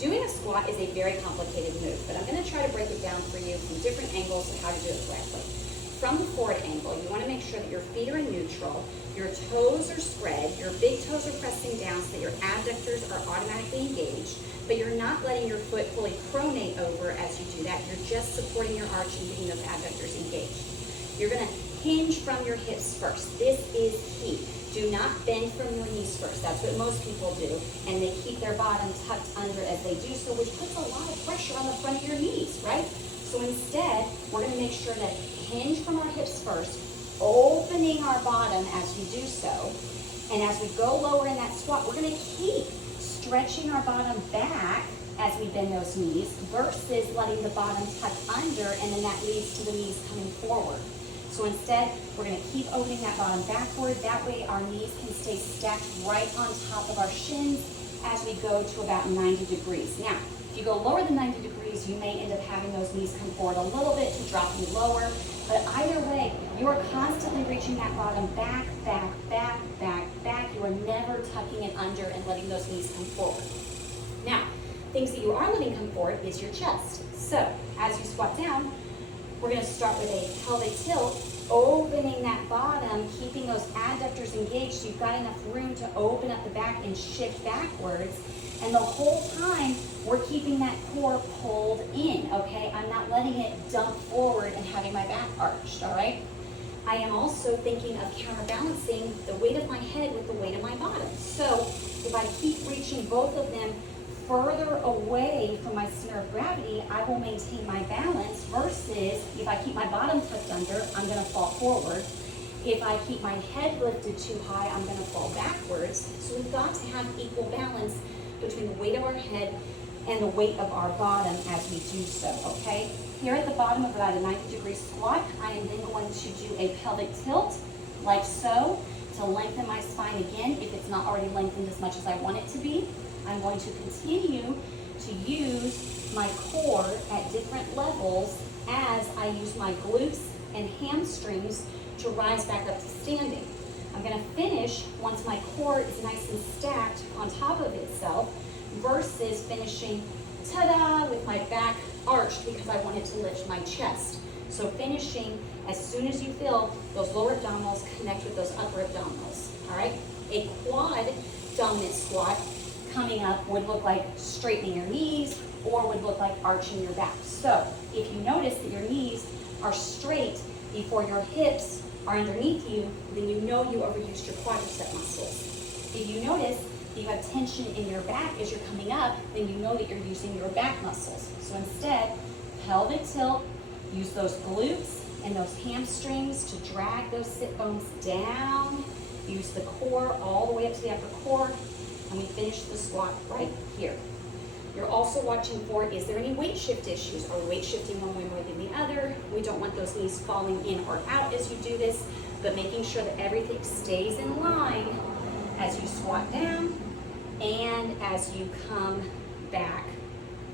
Doing a squat is a very complicated move, but I'm gonna try to break it down for you from different angles of how to do it correctly. From the forward angle, you wanna make sure that your feet are in neutral, your toes are spread, your big toes are pressing down so that your abductors are automatically engaged, but you're not letting your foot fully pronate over as you do that. You're just supporting your arch and getting those abductors engaged. You're gonna hinge from your hips first. This is key. Do not bend from your knees first. That's what most people do, and they keep their bottom tucked under as they do so, which puts a lot of pressure on the front of your knees, right? So instead, we're gonna make sure to hinge from our hips first, opening our bottom as we do so. And as we go lower in that squat, we're gonna keep stretching our bottom back as we bend those knees versus letting the bottom tuck under, and then that leads to the knees coming forward. So instead, we're gonna keep opening that bottom backward. That way our knees can stay stacked right on top of our shins as we go to about 90 degrees. Now, if you go lower than 90 degrees, you may end up having those knees come forward a little bit to drop you lower. But either way, you are constantly reaching that bottom back, back, back, back, back. You are never tucking it under and letting those knees come forward. Now, things that you are letting come forward is your chest. So, as you squat down, we're gonna start with a pelvic tilt, opening that bottom, keeping those adductors engaged so you've got enough room to open up the back and shift backwards. And the whole time, we're keeping that core pulled in, okay? I'm not letting it dump forward and having my back arched, all right? I am also thinking of counterbalancing the weight of my head with the weight of my bottom. So if I keep reaching both of them further away from my center of gravity, I will maintain my balance versus if I keep my bottom tucked under, I'm gonna fall forward. If I keep my head lifted too high, I'm gonna fall backwards. So we've got to have equal balance between the weight of our head and the weight of our bottom as we do so, okay? Here at the bottom of about a 90-degree squat, I am then going to do a pelvic tilt, like so, to lengthen my spine again if it's not already lengthened as much as I want it to be. I'm going to continue to use my core at different levels as I use my glutes and hamstrings to rise back up to standing. I'm gonna finish once my core is nice and stacked on top of itself versus finishing, ta-da, with my back arched because I wanted to lift my chest. So finishing as soon as you feel those lower abdominals connect with those upper abdominals, all right? A quad dominant squat coming up would look like straightening your knees or would look like arching your back. So if you notice that your knees are straight before your hips are underneath you, then you know you overused your quadricep muscles. If you notice that you have tension in your back as you're coming up, then you know that you're using your back muscles. So instead, pelvic tilt, use those glutes and those hamstrings to drag those sit bones down. Use the core all the way up to the upper core. And we finish the squat right here. You're also watching for, is there any weight shift issues? Are we weight shifting one way more than the other? We don't want those knees falling in or out as you do this, but making sure that everything stays in line as you squat down and as you come back